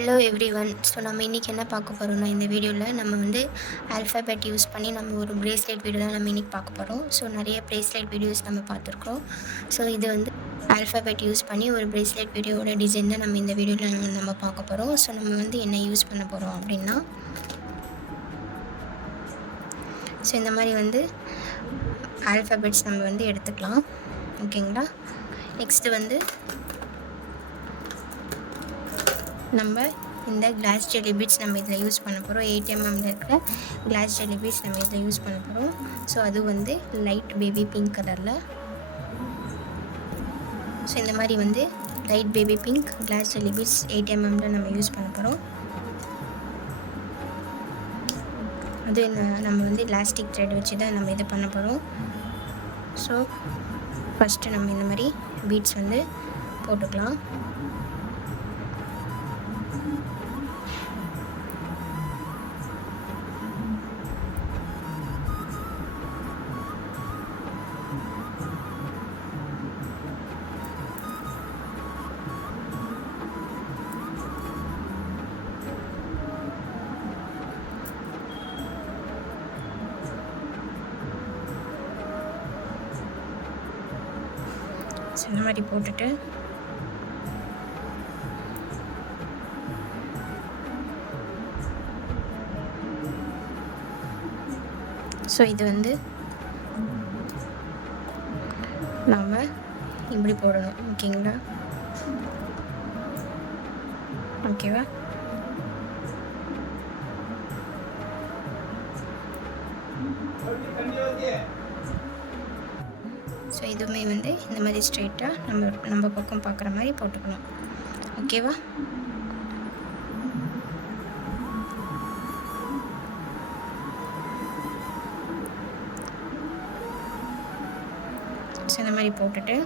Hello everyone. So நம்ம இன்றைக்கி என்ன பார்க்க போகிறோம்னா, இந்த வீடியோவில் நம்ம வந்து ஆல்ஃபாபெட் யூஸ் பண்ணி நம்ம ஒரு பிரேஸ்லெட் வீடியோ தான் நம்ம இன்றைக்கி பார்க்க போகிறோம். ஸோ நிறைய பிரேஸ்லெட் வீடியோஸ் நம்ம பார்த்துருக்குறோம். ஸோ இது வந்து ஆல்ஃபாபெட் யூஸ் பண்ணி ஒரு பிரேஸ்லெட் வீடியோவோட டிசைன் தான் நம்ம இந்த வீடியோவில் நம்ம பார்க்க போகிறோம். ஸோ நம்ம வந்து என்ன யூஸ் பண்ண போகிறோம் அப்படின்னா, ஸோ இந்த மாதிரி வந்து ஆல்ஃபாபெட்ஸ் நம்ம வந்து எடுத்துக்கலாம். ஓகேங்களா. நெக்ஸ்ட்டு வந்து நம்ம இந்த கிளாஸ் ஜெல்லி பீட்ஸ் நம்ம இதில் யூஸ் பண்ண போகிறோம். 8mm இருக்கிற கிளாஸ் ஜெல்லி பீட்ஸ் நம்ம இதில் யூஸ் பண்ண போகிறோம். ஸோ அது வந்து லைட் பேபி பிங்க் கலரில். ஸோ இந்த மாதிரி வந்து light baby pink glass jelly beads 8mmல நம்ம யூஸ் பண்ண போகிறோம். அது நம்ம வந்து எலாஸ்டிக் த்ரெட் வச்சு தான் நம்ம இது பண்ண போகிறோம். ஸோ ஃபஸ்ட்டு நம்ம இந்த மாதிரி பீட்ஸ் வந்து போட்டுக்கலாம். இந்த மாதிரி போட்டுட்டு ஸோ இது வந்து நம்ம இப்படி போடணும். ஓகேங்களா. ஓகேவா. ஸோ இதுவுமே வந்து இந்த மாதிரி ஸ்ட்ரெயிட்டாக நம்ம பக்கம் பார்க்குற மாதிரி போட்டுக்கணும். ஓகேவா. ஸோ இந்த மாதிரி போட்டுட்டு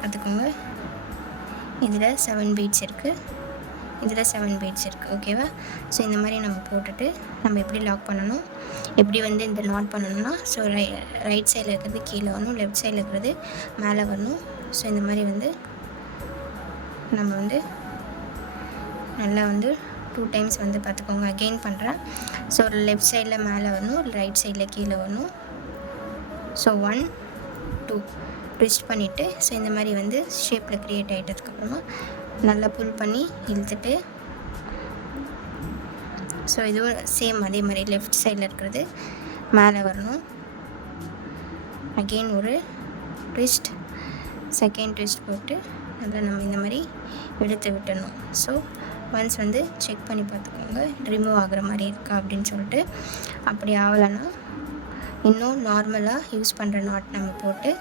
பார்த்துக்கோங்க. இதில் 7 பீட்ஸ் இருக்குது, இதில் 7 பீட்ஸ் இருக்குது. ஓகேவா. ஸோ இந்த மாதிரி நம்ம போட்டுட்டு நம்ம எப்படி லாக் பண்ணணும், எப்படி வந்து இந்த நாட் பண்ணணும்னா, ஸோ ரைட் சைடில் இருக்கிறது கீழே வரணும், லெஃப்ட் சைடில் இருக்கிறது மேலே வரணும். ஸோ இந்த மாதிரி வந்து நம்ம வந்து நல்லா வந்து 2 டைம்ஸ் வந்து பார்த்துக்கோங்க. அகெயின் பண்ணுறேன். ஸோ லெஃப்ட் சைடில் மேலே வரணும், ரைட் சைடில் கீழே வரணும். ஸோ 1 2 ட்விஸ்ட் பண்ணிவிட்டு, ஸோ இந்த மாதிரி வந்து ஷேப்பில் க்ரியேட் ஆகிட்டதுக்கப்புறமா நல்லா புல் பண்ணி இழுத்துட்டு, ஸோ இதுவும் சேம் அதே மாதிரி லெஃப்ட் சைடில் இருக்கிறது மேலே வரணும். அகெயின் ஒரு ட்விஸ்ட், செகண்ட் ட்விஸ்ட் போட்டு நல்லா நம்ம இந்த மாதிரி எடுத்து விட்டணும். ஸோ ஒன்ஸ் வந்து செக் பண்ணி பார்த்துக்கோங்க, ரிமூவ் ஆகிற மாதிரி இருக்கா அப்படின்னு சொல்லிட்டு. அப்படி ஆகலைன்னா இன்னும் நார்மலாக யூஸ் பண்ணுற நாட் நம்ம போட்டு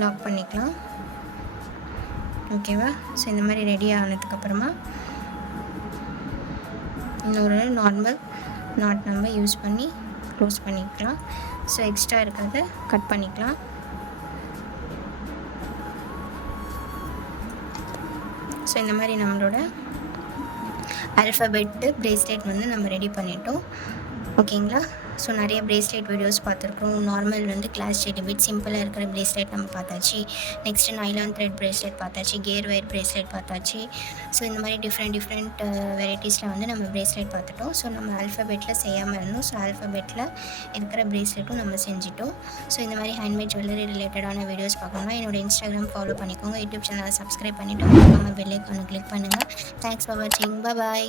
லாக் பண்ணிக்கலாம். ஓகேவா. ஸோ இந்த மாதிரி ரெடி ஆனதுக்கப்புறமா இன்னொரு நார்மல் நாட் நம்ம யூஸ் பண்ணி க்ளோஸ் பண்ணிக்கலாம். ஸோ எக்ஸ்ட்ரா இருக்கிறத கட் பண்ணிக்கலாம். ஸோ இந்த மாதிரி நம்மளோட ஆல்ஃபாபெட்டு பிரேஸ்லெட் வந்து நம்ம ரெடி பண்ணிட்டோம். ஓகேங்களா. ஸோ நிறைய பிரேஸ்லெட் வீடியோஸ் பார்த்துருக்கோம். நார்மல் வந்து கிளாஸ் ஜெல்லி பீட் சிம்பிளாக இருக்கிற பிரேஸ்லெட் நம்ம பார்த்தாச்சு. நெக்ஸ்ட்டு நைலான் த்ரெட் பிரேஸ்லெட் பார்த்தாச்சு, கேர் ஒயர் பிரேஸ்லெட் பார்த்தாச்சு. ஸோ இந்த மாதிரி டிஃப்ரெண்ட் வெரைட்டிஸில் வந்து நம்ம பிரேஸ்லெட் பார்த்துட்டோம். ஸோ நம்ம ஆல்ஃபாபெட்டில் செய்யாமல் இருந்தோம். ஸோ ஆல்ஃபாபெட்டில் இருக்கிற பிரேஸ்லெட்டும் நம்ம செஞ்சிட்டோம். ஸோ இந்த மாதிரி ஹேண்ட்மேட் ஜுவல்லரி ரிலேட்டடான வீடியோஸ் பார்க்கணும்னா என்னோட இன்ஸ்டாகிராம் ஃபாலோ பண்ணிக்கோங்க. யூடியூப் சேனலை சப்ஸ்கிரைப் பண்ணிவிட்டு மறக்காம பெல் ஐக்கானை கிளிக் பண்ணுங்கள். தேங்க்ஸ் ஃபார் வாட்சிங். பாய்.